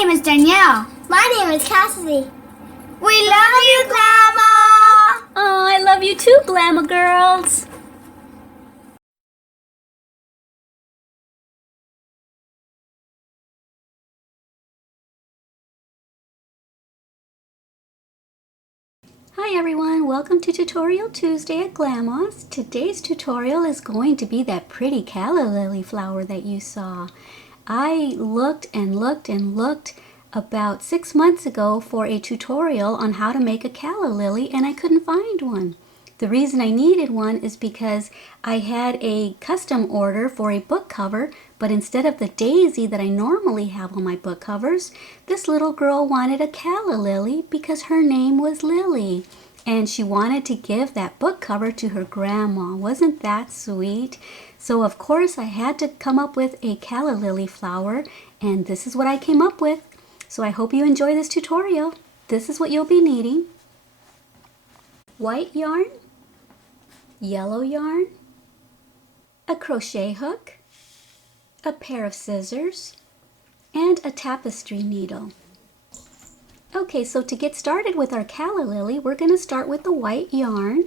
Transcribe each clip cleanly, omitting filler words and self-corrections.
name is Danielle. My name is Cassidy. We love you, Glama! Oh, I love you too, Glama girls. Hi everyone, welcome to Tutorial Tuesday at Glama's. Today's tutorial is going to be that pretty calla lily flower that you saw. I looked and looked and looked about 6 months ago for a tutorial on how to make a calla lily, and I couldn't find one. The reason I needed one is because I had a custom order for a book cover, but instead of the daisy that I normally have on my book covers, this little girl wanted a calla lily because her name was Lily. And she wanted to give that book cover to her grandma. Wasn't that sweet? So of course I had to come up with a calla lily flower, and this is what I came up with. So I hope you enjoy this tutorial. This is what you'll be needing. White yarn, yellow yarn, a crochet hook, a pair of scissors, and a tapestry needle. Okay, so to get started with our calla lily, we're going to start with the white yarn,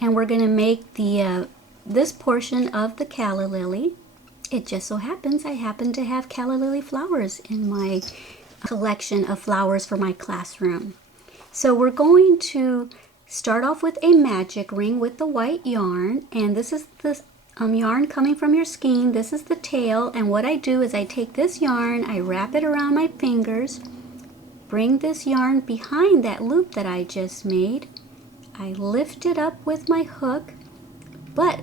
and we're going to make the this portion of the calla lily. It just so happens I happen to have calla lily flowers in my collection of flowers for my classroom. So we're going to start off with a magic ring with the white yarn, and this is the yarn coming from your skein. This is the tail, and what I do is I take this yarn, I wrap it around my fingers, bring this yarn behind that loop that I just made. I lift it up with my hook, but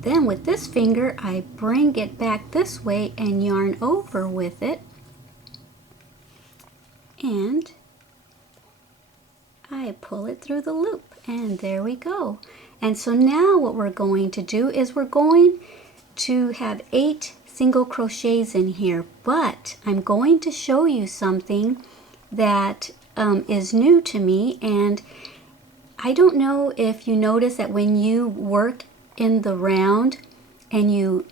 then with this finger I bring it back this way and yarn over with it, and I pull it through the loop, and there we go. And so now what we're going to do is we're going to have 8 single crochets in here, but I'm going to show you something that is new to me, and I don't know if you notice that when you work in the round and you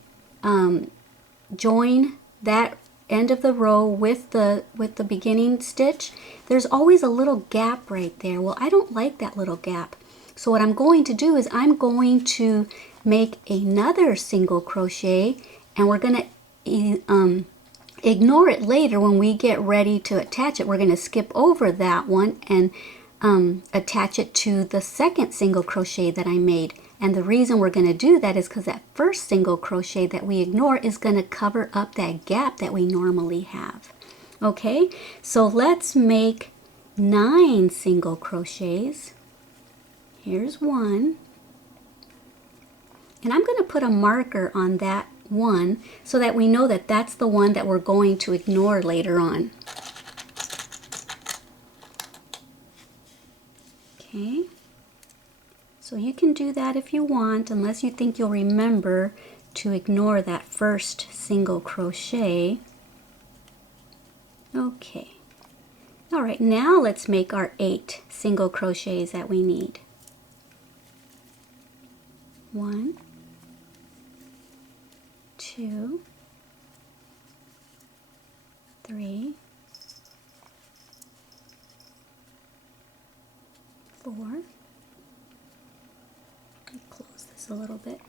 join that end of the row with the beginning stitch, there's always a little gap right there. Well, I don't like that little gap. So what I'm going to do is I'm going to make another single crochet, and we're going to ignore it later when we get ready to attach it. We're going to skip over that one and attach it to the second single crochet that I made. And the reason we're going to do that is because that first single crochet that we ignore is going to cover up that gap that we normally have. Okay, so let's make 9 single crochets. Here's one, and I'm going to put a marker on that one so that we know that that's the one that we're going to ignore later on. Okay, so you can do that if you want, unless you think you'll remember to ignore that first single crochet. Okay, all right, now let's make our 8 single crochets that we need. 1, 2, 3, 4. Let me close this a little bit.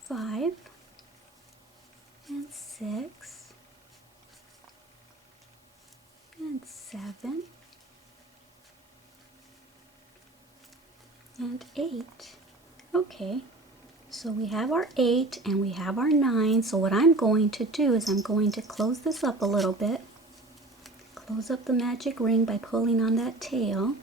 5 and 6 and 7 and 8. Okay, so we have our 8 and we have our 9. So what I'm going to do is I'm going to close this up a little bit. Close up the magic ring by pulling on that tail.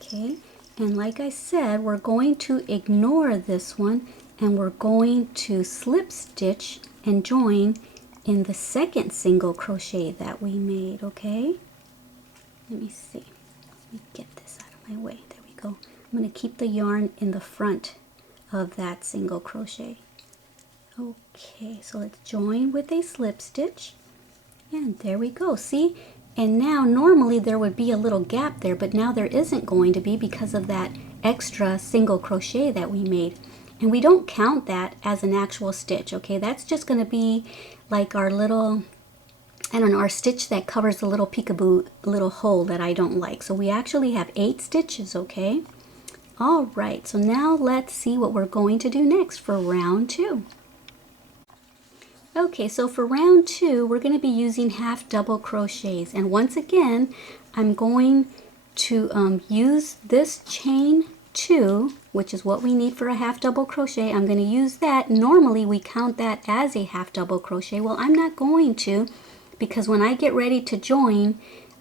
Okay, and like I said, we're going to ignore this one, and we're going to slip stitch and join in the second single crochet that we made. Okay, let me see. Let me get this out of my way. There we go. I'm going to keep the yarn in the front of that single crochet. Okay, so let's join with a slip stitch, and there we go. See, and now normally there would be a little gap there, but now there isn't going to be because of that extra single crochet that we made. And we don't count that as an actual stitch, okay? That's just going to be like our little, I don't know, our stitch that covers the little peekaboo little hole that I don't like. So we actually have 8 stitches, okay? All right, so now let's see what we're going to do next for round 2. Okay, so for round 2, we're going to be using half double crochets. And once again, I'm going to use this chain 2, which is what we need for a half double crochet. I'm going to use that. Normally we count that as a half double crochet. Well, I'm not going to, because when I get ready to join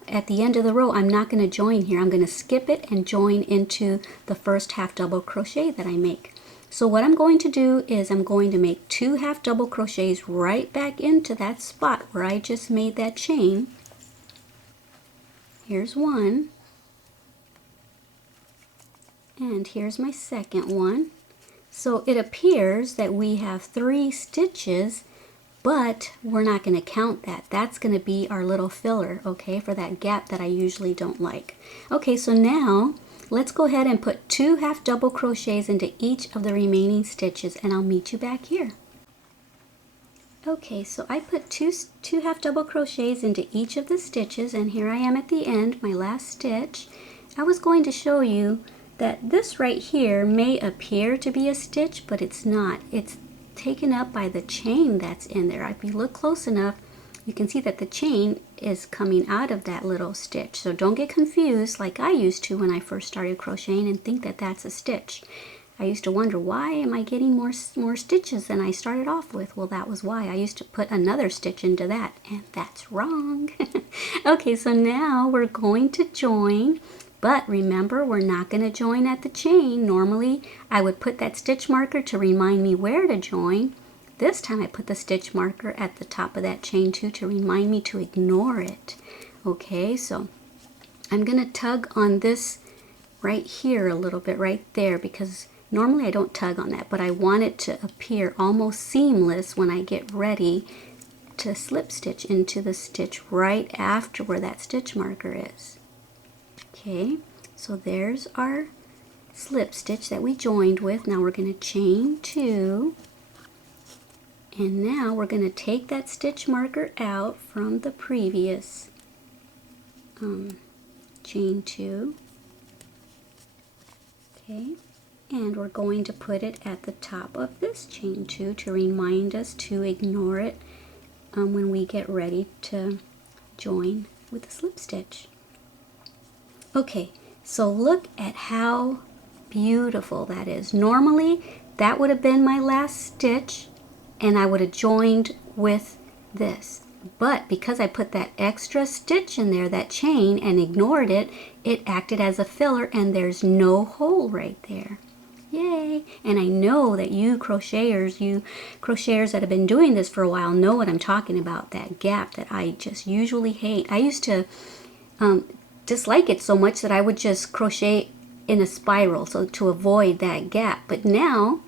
at the end of the row, I'm not going to join here. I'm going to skip it and join into the first half double crochet that I make. So what I'm going to do is I'm going to make 2 half double crochets right back into that spot where I just made that chain. Here's one. And here's my second one. So it appears that we have 3 stitches, but we're not going to count that. That's going to be our little filler, okay, for that gap that I usually don't like. Okay, so now let's go ahead and put 2 half double crochets into each of the remaining stitches, and I'll meet you back here. Okay, so I put two half double crochets into each of the stitches, and here I am at the end, my last stitch. I was going to show you that this right here may appear to be a stitch, but it's not. It's taken up by the chain that's in there. If you look close enough, you can see that the chain is coming out of that little stitch. So don't get confused like I used to when I first started crocheting and think that that's a stitch. I used to wonder, why am I getting more stitches than I started off with? Well, that was why. I used to put another stitch into that, and that's wrong. Okay, so now we're going to join, but remember, we're not going to join at the chain. Normally, I would put that stitch marker to remind me where to join. This time I put the stitch marker at the top of that chain 2 to remind me to ignore it. Okay, so I'm going to tug on this right here a little bit, right there, because normally I don't tug on that, but I want it to appear almost seamless when I get ready to slip stitch into the stitch right after where that stitch marker is. Okay, so there's our slip stitch that we joined with. Now we're going to chain 2. And now we're going to take that stitch marker out from the previous chain 2. Okay, and we're going to put it at the top of this chain 2 to remind us to ignore it when we get ready to join with the slip stitch. Okay, so look at how beautiful that is. Normally that would have been my last stitch, and I would have joined with this. But because I put that extra stitch in there, that chain, and ignored it, it acted as a filler, and there's no hole right there. Yay! And I know that you crocheters that have been doing this for a while know what I'm talking about, that gap that I just usually hate. I used to dislike it so much that I would just crochet in a spiral so to avoid that gap. But now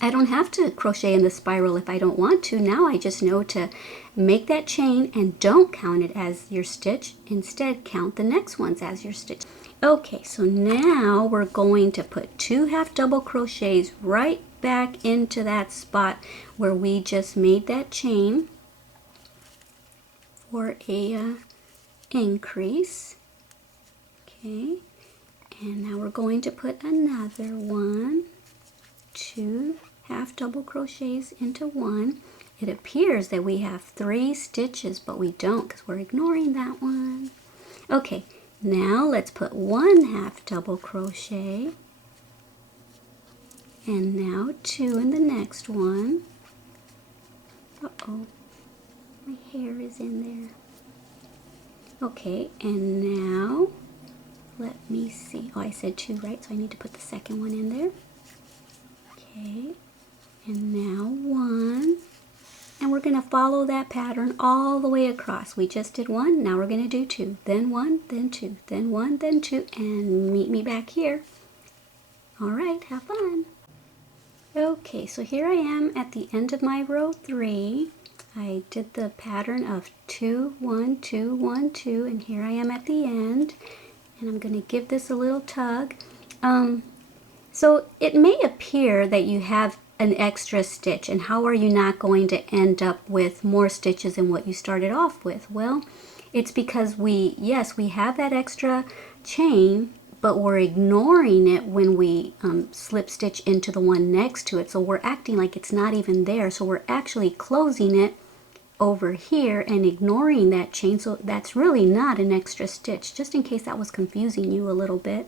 I don't have to crochet in the spiral if I don't want to. Now I just know to make that chain and don't count it as your stitch. Instead, count the next ones as your stitch. Okay, so now we're going to put 2 half double crochets right back into that spot where we just made that chain for a increase. Okay, and now we're going to put another 1, 2 half double crochets into 1. It appears that we have 3 stitches, but we don't because we're ignoring that one. Okay, now let's put 1 half double crochet, and now 2 in the next one. Uh-oh, my hair is in there. Okay, and now let me see. Oh, I said 2, right? So I need to put the second one in there. Okay, and now 1, and we're going to follow that pattern all the way across. We just did 1, now we're going to do 2, then 1, then 2, then 1, then 2, and meet me back here. All right, have fun. Okay, so here I am at the end of my row 3. I did the pattern of 2, 1, 2, 1, 2, and here I am at the end, and I'm going to give this a little tug. So it may appear that you have an extra stitch, and how are you not going to end up with more stitches than what you started off with? Well, it's because yes, we have that extra chain, but we're ignoring it when we slip stitch into the one next to it. So we're acting like it's not even there. So we're actually closing it over here and ignoring that chain. So that's really not an extra stitch, just in case that was confusing you a little bit.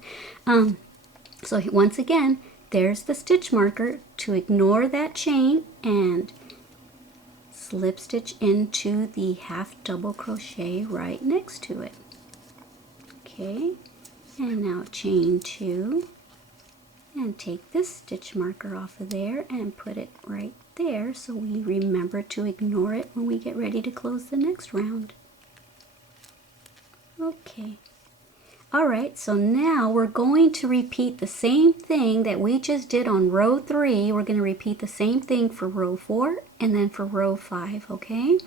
So once again, there's the stitch marker to ignore that chain and slip stitch into the half double crochet right next to it. Okay, and now chain 2 and take this stitch marker off of there and put it right there so we remember to ignore it when we get ready to close the next round. Okay. Alright, so now we're going to repeat the same thing that we just did on row 3. We're going to repeat the same thing for row 4 and then for row 5, okay?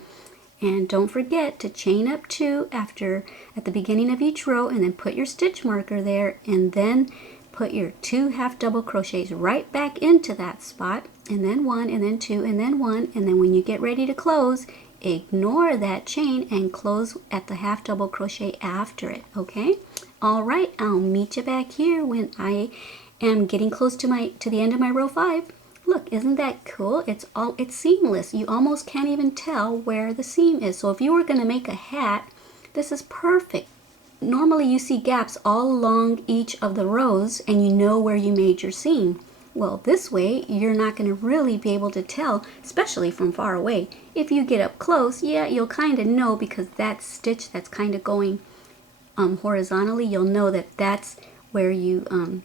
And don't forget to chain up 2 at the beginning of each row, and then put your stitch marker there, and then put your 2 half double crochets right back into that spot, and then 1 and then 2 and then 1, and then when you get ready to close, ignore that chain and close at the half double crochet after it, okay? All right, I'll meet you back here when I am getting close to the end of my row 5. Look, isn't that cool? It's seamless. You almost can't even tell where the seam is. So if you were going to make a hat, this is perfect. Normally you see gaps all along each of the rows and you know where you made your seam. Well, this way you're not going to really be able to tell, especially from far away. If you get up close, yeah, you'll kind of know, because that stitch that's kind of going horizontally, you'll know that that's where you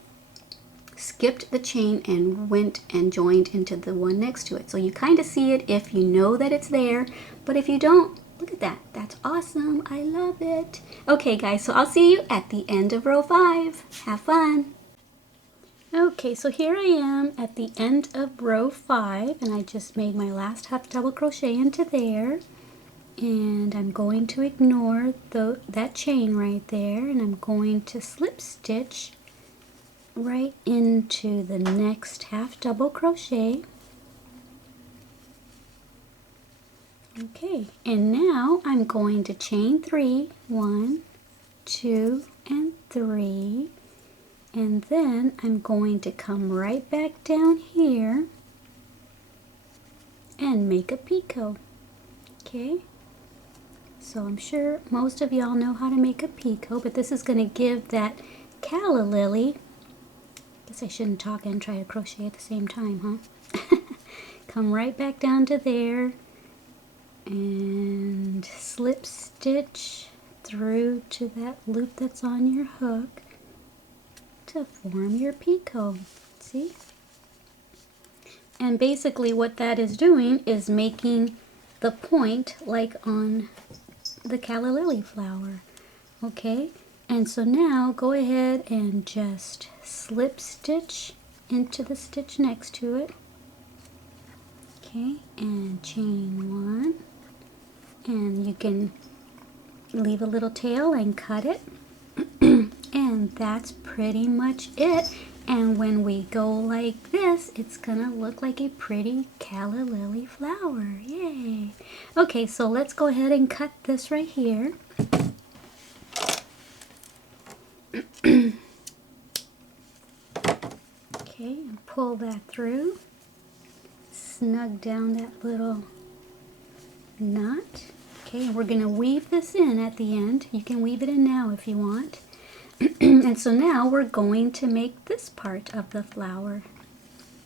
skipped the chain and went and joined into the one next to it. So you kind of see it if you know that it's there, but if you don't, look at that. That's awesome. I love it. Okay guys, so I'll see you at the end of row 5. Have fun. Okay, so here I am at the end of row 5, and I just made my last half double crochet into there. And I'm going to ignore that chain right there, and I'm going to slip stitch right into the next half double crochet. Okay, and now I'm going to chain 3, 1, 2, and 3, and then I'm going to come right back down here and make a picot. Okay. So I'm sure most of y'all know how to make a picot, but this is going to give that calla lily. Guess I shouldn't talk and try to crochet at the same time, huh? Come right back down to there and slip stitch through to that loop that's on your hook to form your picot. See? And basically what that is doing is making the point like on the calla lily flower. Okay, and so now go ahead and just slip stitch into the stitch next to it. Okay, and chain 1, and you can leave a little tail and cut it. And that's pretty much it. And when we go like this, it's gonna look like a pretty calla lily flower. Yay! Okay, so let's go ahead and cut this right here. Okay, and pull that through. Snug down that little knot. Okay, and we're gonna weave this in at the end. You can weave it in now if you want. And so now we're going to make this part of the flower.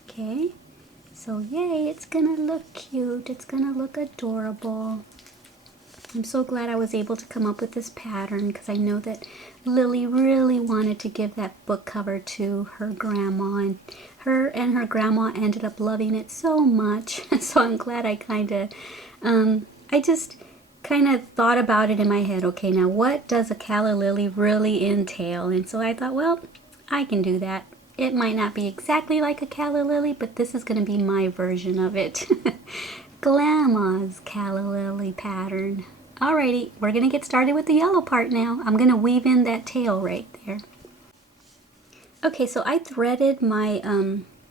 Okay, so yay, it's gonna look cute, it's gonna look adorable. I'm so glad I was able to come up with this pattern, because I know that Lily really wanted to give that book cover to her grandma, and her grandma ended up loving it so much. So I'm glad I just kind of thought about it in my head. Okay, now what does a calla lily really entail? And so I thought, well, I can do that. It might not be exactly like a calla lily, but this is going to be my version of it. Glama's calla lily pattern. Alrighty, we're going to get started with the yellow part now. I'm going to weave in that tail right there. Okay, so I threaded my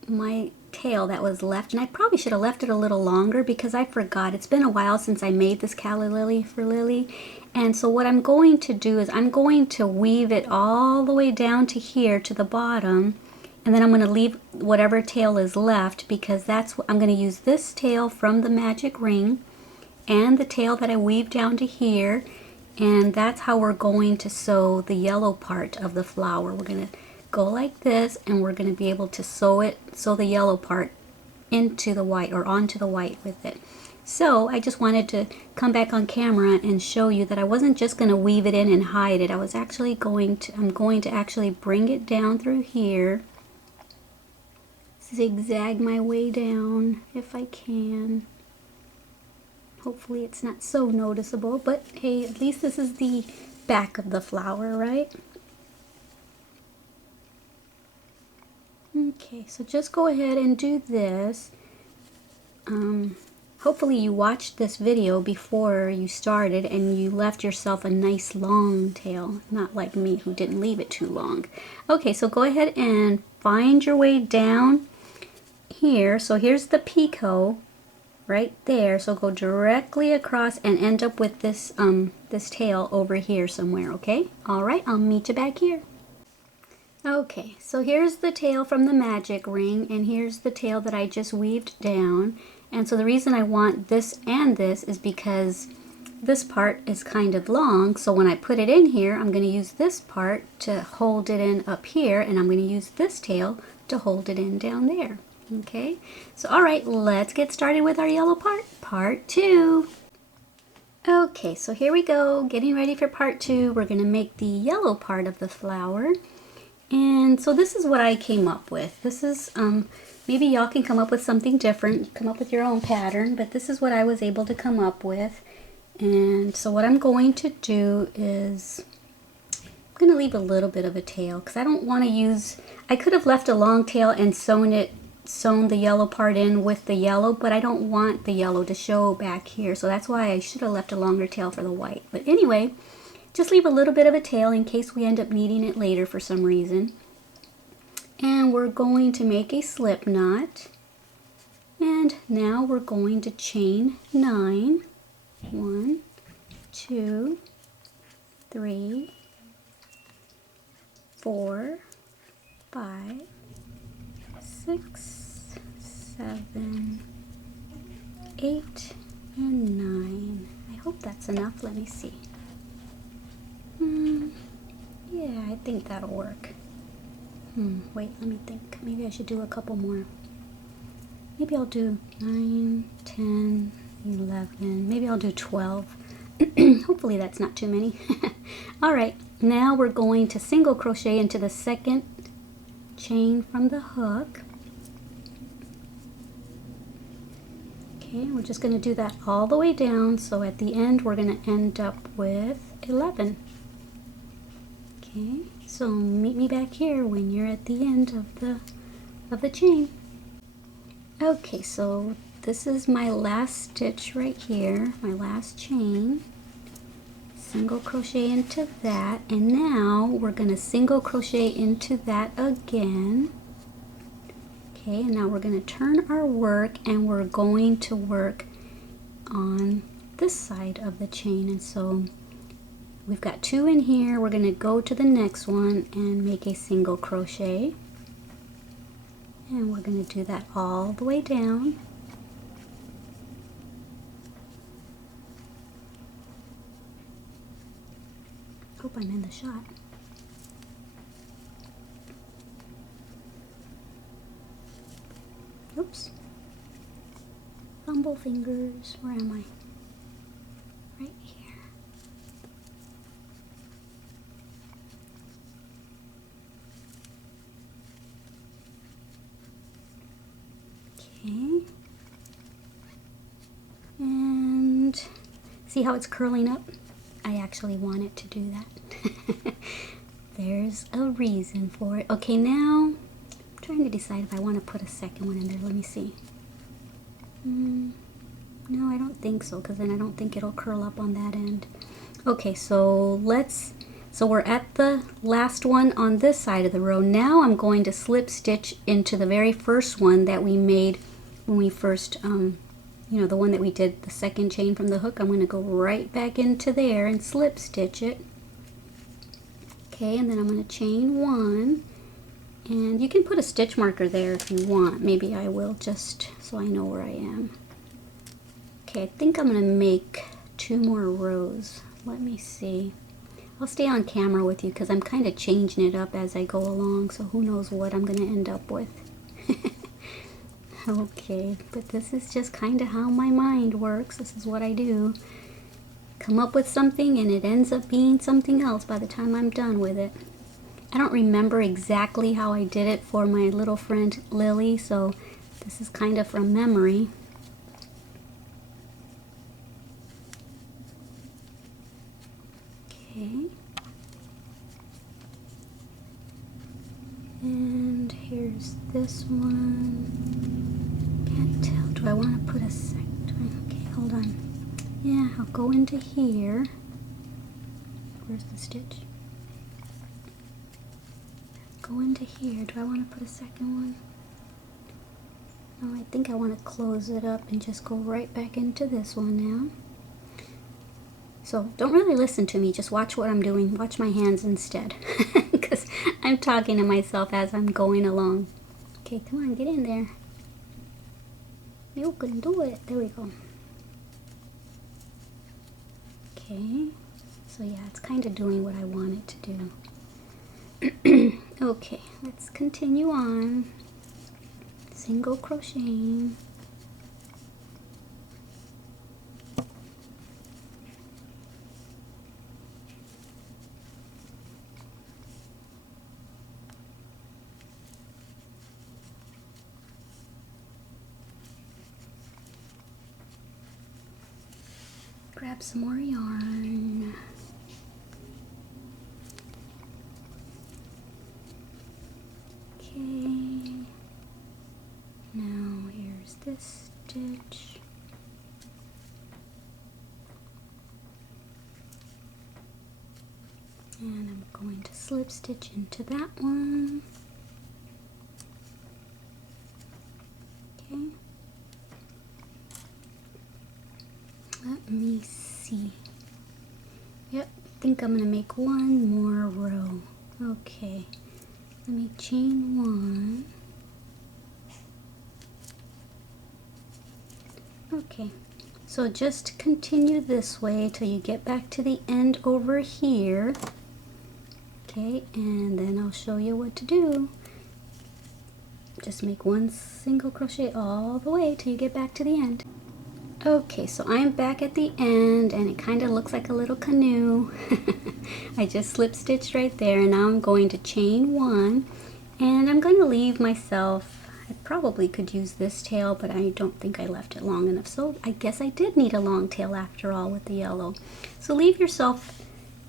my tail that was left, and I probably should have left it a little longer because I forgot. It's been a while since I made this calla lily for Lily. And so what I'm going to do is I'm going to weave it all the way down to here to the bottom, and then I'm going to leave whatever tail is left because that's what I'm going to use, this tail from the magic ring and the tail that I weaved down to here, and that's how we're going to sew the yellow part of the flower. We're going to go like this, and we're going to be able to sew the yellow part into the white or onto the white with it. So I just wanted to come back on camera and show you that I wasn't just going to weave it in and hide it. I was actually I'm going to actually bring it down through here, zigzag my way down if I can. Hopefully it's not so noticeable, but hey, at least this is the back of the flower, right? Okay, so just go ahead and do this. Hopefully you watched this video before you started and you left yourself a nice long tail, not like me who didn't leave it too long. Okay, so go ahead and find your way down here. So here's the picot right there. So go directly across and end up with this this tail over here somewhere, okay? All right, I'll meet you back here. Okay, so here's the tail from the magic ring, and here's the tail that I just weaved down. And so the reason I want this and this is because this part is kind of long, so when I put it in here, I'm going to use this part to hold it in up here, and I'm going to use this tail to hold it in down there. Okay, so all right, let's get started with our yellow part, part 2. Okay, so here we go, getting ready for part 2. We're going to make the yellow part of the flower. And so this is what I came up with. This is, maybe y'all can come up with something different, come up with your own pattern, but this is what I was able to come up with. And so what I'm going to do is, I'm going to leave a little bit of a tail, because I don't want to use, I could have left a long tail and sewn the yellow part in with the yellow, but I don't want the yellow to show back here, so that's why I should have left a longer tail for the white. But anyway, just leave a little bit of a tail in case we end up needing it later for some reason. And we're going to make a slip knot. And now we're going to chain 9. 1, 2, 3, 4, 5, 6, 7, 8, and 9. I hope that's enough. Let me see. Yeah, I think that'll work. Wait, let me think. Maybe I should do a couple more. Maybe I'll do 9, 10, 11. Maybe I'll do 12. Hopefully that's not too many. All right, now we're going to single crochet into the second chain from the hook. Okay, we're just going to do that all the way down. So at the end, we're going to end up with 11. Okay, so meet me back here when you're at the end of the chain. Okay, so this is my last stitch right here, my last chain. Single crochet into that, and now we're going to single crochet into that again. Okay, and now we're going to turn our work, and we're going to work on this side of the chain. And so we've got 2 in here. We're going to go to the next one and make a single crochet. And we're going to do that all the way down. Hope I'm in the shot. Oops. Fumble fingers. Where am I? Right here. Okay, and see how it's curling up? I actually want it to do that. There's a reason for it. Okay, now I'm trying to decide if I want to put a second one in there. Let me see. No, I don't think so, because then I don't think it'll curl up on that end. Okay, so let's So we're at the last one on this side of the row. Now I'm going to slip stitch into the very first one that we made when we first, you know, the one that we did the second chain from the hook. I'm going to go right back into there and slip stitch it. Okay, and then I'm going to chain one. And you can put a stitch marker there if you want. Maybe I will, just so I know where I am. Okay, I think I'm going to make 2 more rows. Let me see. I'll stay on camera with you because I'm kind of changing it up as I go along, so who knows what I'm going to end up with. Okay, but this is just kind of how my mind works. This is what I do. Come up with something and it ends up being something else by the time I'm done with it. I don't remember exactly how I did it for my little friend Lily, so this is kind of from memory. Okay. And here's this one. Can't tell. Do I want to put a second? Okay, hold on. Yeah, I'll go into here. Where's the stitch? Go into here. Do I want to put a second one? No, I think I want to close it up and just go right back into this one now. So don't really listen to me, just watch what I'm doing. Watch my hands instead, because I'm talking to myself as I'm going along. Okay, come on, get in there. You can do it. There we go. Okay, so yeah, it's kind of doing what I want it to do. Okay, let's continue on. Single crocheting. Grab some more yarn. Okay. Now here's this stitch. And I'm going to slip stitch into that one. Okay. Let me see. Yep, I think I'm going to make 1 more row. Okay, let me chain 1. Okay, so just continue this way till you get back to the end over here. Okay, and then I'll show you what to do. Just make 1 single crochet all the way till you get back to the end. Okay, so I'm back at the end and it kind of looks like a little canoe. I just slip stitched right there, and now I'm going to chain 1, and I'm going to leave myself, I probably could use this tail, but I don't think I left it long enough, so I guess I did need a long tail after all with the yellow. So leave yourself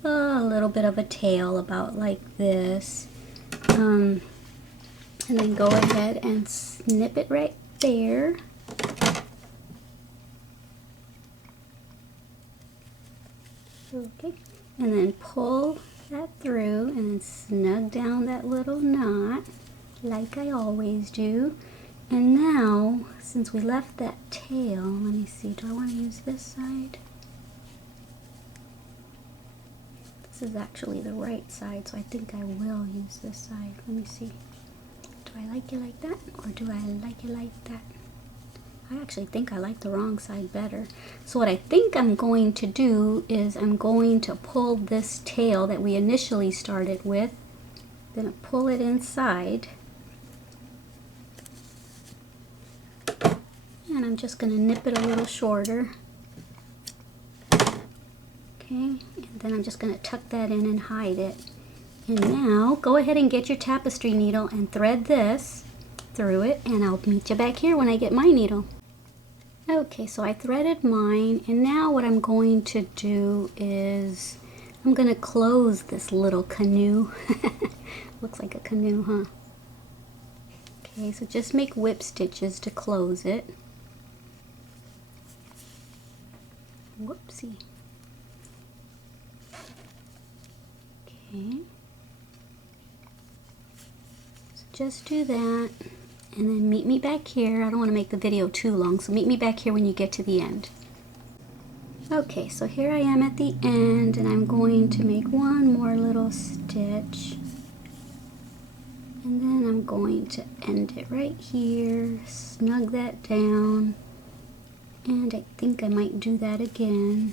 a little bit of a tail about like this, and then go ahead and snip it right there. Okay, and then pull that through and then snug down that little knot like I always do. And now, since we left that tail, let me see, do I want to use this side? This is actually the right side, so I think I will use this side. Let me see. Do I like it like that, or do I like it like that? I actually think I like the wrong side better. So what I think I'm going to do is I'm going to pull this tail that we initially started with. I'm going to pull it inside. And I'm just going to nip it a little shorter. Okay, and then I'm just going to tuck that in and hide it. And now go ahead and get your tapestry needle and thread this through it, and I'll meet you back here when I get my needle. Okay, so I threaded mine, and now what I'm going to do is I'm going to close this little canoe. Looks like a canoe, huh? Okay, so just make whip stitches to close it. Whoopsie. Okay. So just do that, and then meet me back here. I don't want to make the video too long, so meet me back here when you get to the end. Okay, so here I am at the end, and I'm going to make one more little stitch. And then I'm going to end it right here, snug that down, and I think I might do that again.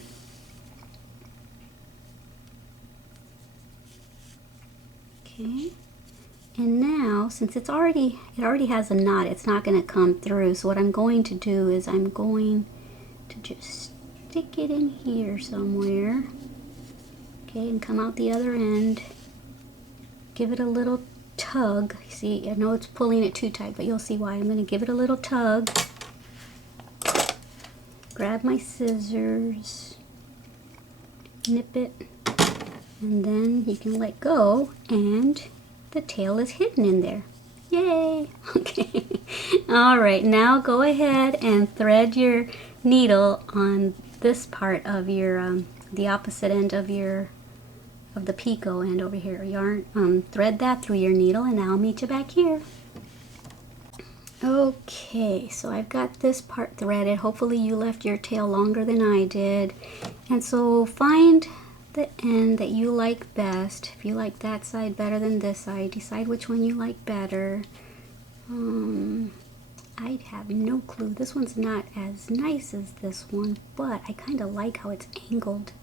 Okay, and now since it already has a knot, it's not going to come through. So what I'm going to do is I'm going to just stick it in here somewhere. Okay, and come out the other end. Give it a little tug. See, I know it's pulling it too tight, but you'll see why. I'm going to give it a little tug. Grab my scissors, nip it, and then you can let go, and the tail is hidden in there. Yay! Okay. All right, now go ahead and thread your needle on this part of your the opposite end of the picot end over here. Yarn, thread that through your needle, and I'll meet you back here. Okay, so I've got this part threaded. Hopefully you left your tail longer than I did. And so find the end that you like best. If you like that side better than this side, decide which one you like better. I have no clue. This one's not as nice as this one, but I kind of like how it's angled,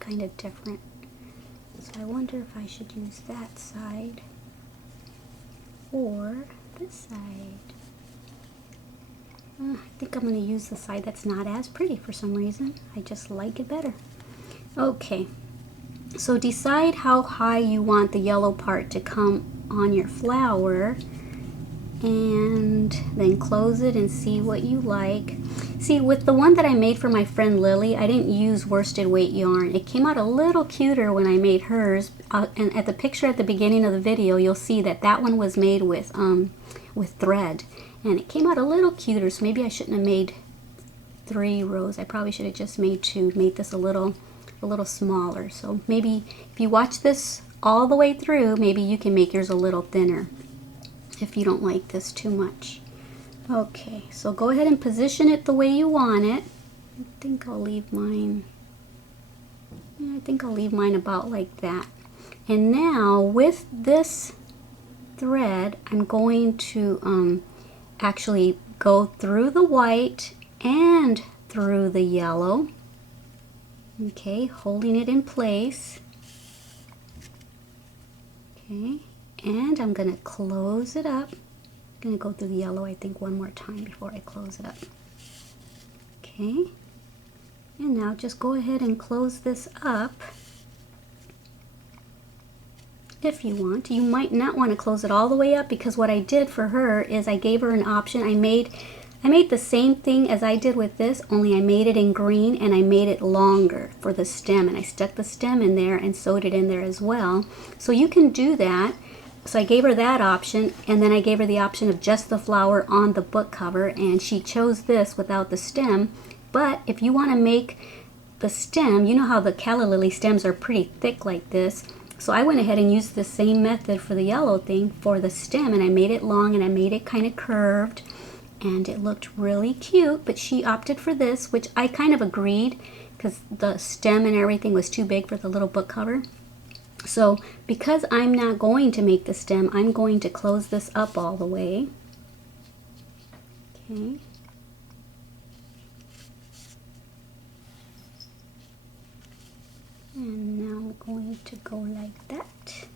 kind of different. So I wonder if I should use that side or this side. I think I'm going to use the side that's not as pretty for some reason. I just like it better. Okay, so decide how high you want the yellow part to come on your flower, and then close it and see what you like. See, with the one that I made for my friend Lily, I didn't use worsted weight yarn. It came out a little cuter when I made hers, and at the picture at the beginning of the video, you'll see that that one was made with thread, and it came out a little cuter. So maybe I shouldn't have made 3 rows. I probably should have just made 2. Made this a little smaller. So maybe if you watch this all the way through, maybe you can make yours a little thinner if you don't like this too much. Okay, so go ahead and position it the way you want it. I think I'll leave mine, I think I'll leave mine about like that. And now with this thread, I'm going to actually go through the white and through the yellow. Okay, holding it in place. Okay, and I'm going to close it up. I'm going to go through the yellow, I think, one more time before I close it up. Okay, and now just go ahead and close this up. If you want, you might not want to close it all the way up, because what I did for her is I gave her an option. I made the same thing as I did with this, only I made it in green and I made it longer for the stem, and I stuck the stem in there and sewed it in there as well. So you can do that. So I gave her that option, and then I gave her the option of just the flower on the book cover, and she chose this without the stem. But if you want to make the stem, you know how the calla lily stems are pretty thick like this. So I went ahead and used the same method for the yellow thing for the stem, and I made it long and I made it kind of curved, and it looked really cute. But she opted for this, which I kind of agreed, because the stem and everything was too big for the little book cover. So because I'm not going to make the stem, I'm going to close this up all the way. Okay. And now I'm going to go like that.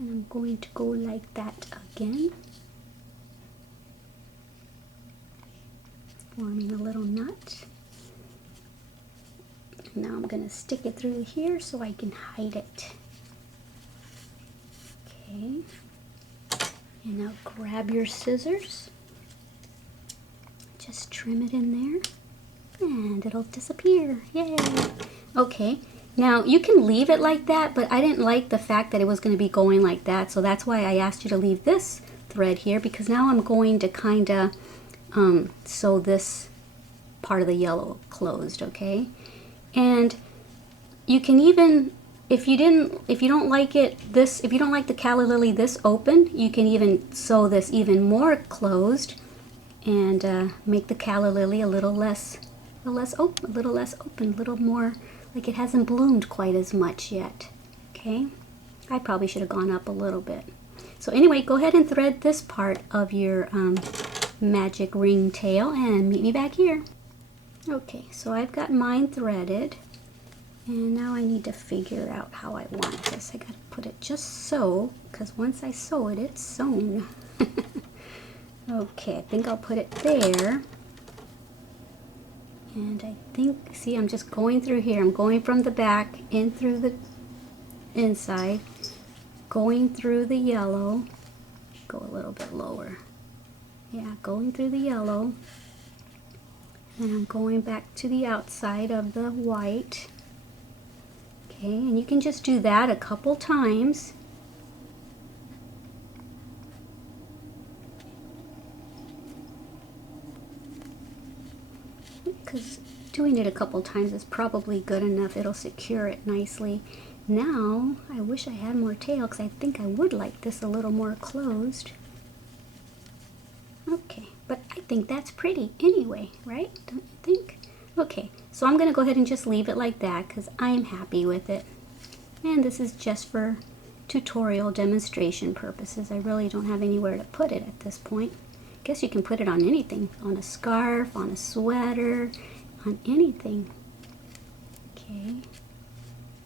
And I'm going to go like that again. Forming a little knot. Now I'm going to stick it through here so I can hide it. Okay. And now grab your scissors. Just trim it in there. And it'll disappear. Yay! Okay. Now you can leave it like that, but I didn't like the fact that it was going to be going like that. So that's why I asked you to leave this thread here, because now I'm going to kind of sew this part of the yellow closed, okay? And you can even if you don't like if you don't like the calla lily this open, you can even sew this even more closed and make the calla lily a little less open, a little more like it hasn't bloomed quite as much yet. Okay, I probably should have gone up a little bit. So anyway, go ahead and thread this part of your magic ring tail and meet me back here. Okay, so I've got mine threaded, and now I need to figure out how I want this. I gotta put it just so, because once I sew it, it's sewn. Okay, I think I'll put it there. And I think, see, I'm just going through here. I'm going from the back in through the inside, going through the yellow, go a little bit lower. Yeah, going through the yellow, and I'm going back to the outside of the white. Okay, and you can just do that a couple times. Because doing it a couple times is probably good enough. It'll secure it nicely. Now, I wish I had more tail because I think I would like this a little more closed. Okay, but I think that's pretty anyway, right? Don't you think? Okay, so I'm going to go ahead and just leave it like that because I'm happy with it. And this is just for tutorial demonstration purposes. I really don't have anywhere to put it at this point. I guess you can put it on anything, on a scarf, on a sweater, on anything. Okay,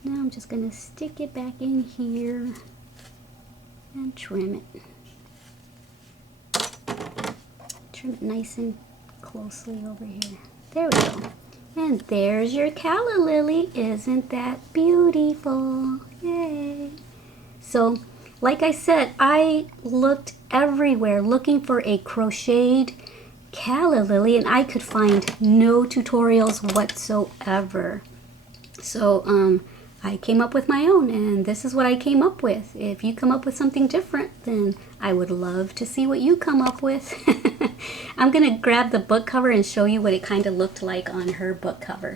now I'm just going to stick it back in here and trim it. Trim it nice and closely over here. There we go. And there's your calla lily. Isn't that beautiful? Yay! So, like I said, I looked everywhere looking for a crocheted calla lily, and I could find no tutorials whatsoever. So I came up with my own, and this is what I came up with. If you come up with something different, then I would love to see what you come up with. I'm gonna grab the book cover and show you what it kind of looked like on her book cover.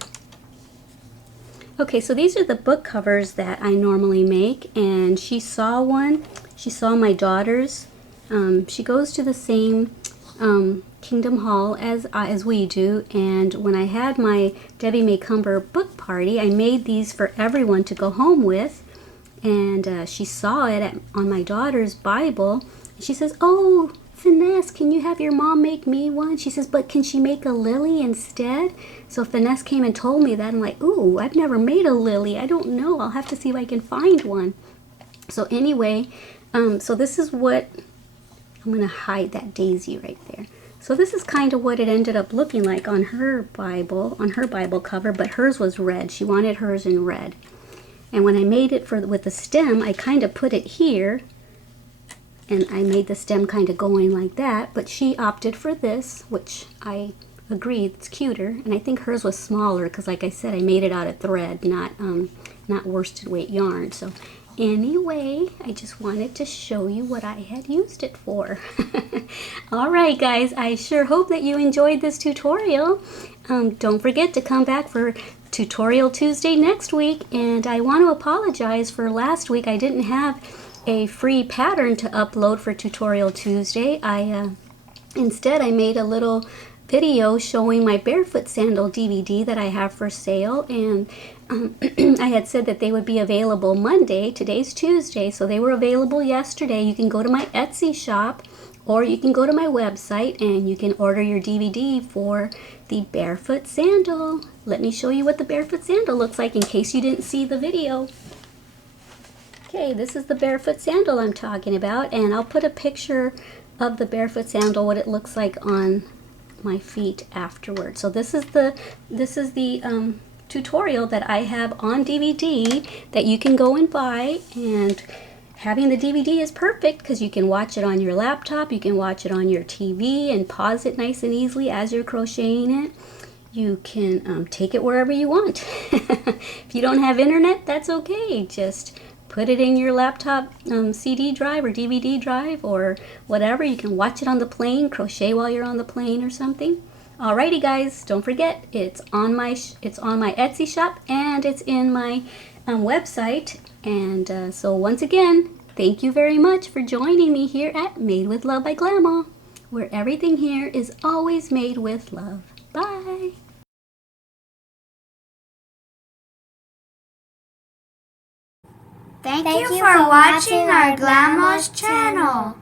Okay, so these are the book covers that I normally make, and she saw one. She saw my daughter's. She goes to the same Kingdom Hall as we do, and when I had my Debbie Maycumber book party, I made these for everyone to go home with, and she saw it on my daughter's Bible. She says, "Oh, Finesse, can you have your mom make me one?" She says, "But can she make a lily instead?" So Finesse came and told me that. I'm like, "Ooh, I've never made a lily. I don't know. I'll have to see if I can find one." So anyway, so this is what, I'm going to hide that daisy right there. So this is kind of what it ended up looking like on her Bible cover, but hers was red. She wanted hers in red. And when I made it with the stem, I kind of put it here, and I made the stem kind of going like that, but she opted for this, which I agreed, it's cuter, and I think hers was smaller because, like I said, I made it out of thread, not worsted weight yarn. So anyway, I just wanted to show you what I had used it for. Alright guys, I sure hope that you enjoyed this tutorial. Don't forget to come back for Tutorial Tuesday next week, and I want to apologize for last week. I didn't have a free pattern to upload for Tutorial Tuesday. Instead I made a little video showing my barefoot sandal DVD that I have for sale, and I had said that they would be available Monday. Today's Tuesday, so they were available yesterday. You can go to my Etsy shop, or you can go to my website and you can order your DVD for the barefoot sandal. Let me show you what the barefoot sandal looks like in case you didn't see the video. Okay, this is the barefoot sandal I'm talking about, and I'll put a picture of the barefoot sandal, what it looks like on my feet afterwards. So this is the tutorial that I have on DVD that you can go and buy, and having the DVD is perfect because you can watch it on your laptop, you can watch it on your TV and pause it nice and easily as you're crocheting it. You can take it wherever you want. If you don't have internet, that's okay. Just put it in your laptop CD drive or DVD drive or whatever. You can watch it on the plane, crochet while you're on the plane or something. Alrighty guys, don't forget, it's on my Etsy shop, and it's in my website. And so once again, thank you very much for joining me here at Made with Love by Glama, where everything here is always made with love. Bye! Thank you for watching our Glama's channel.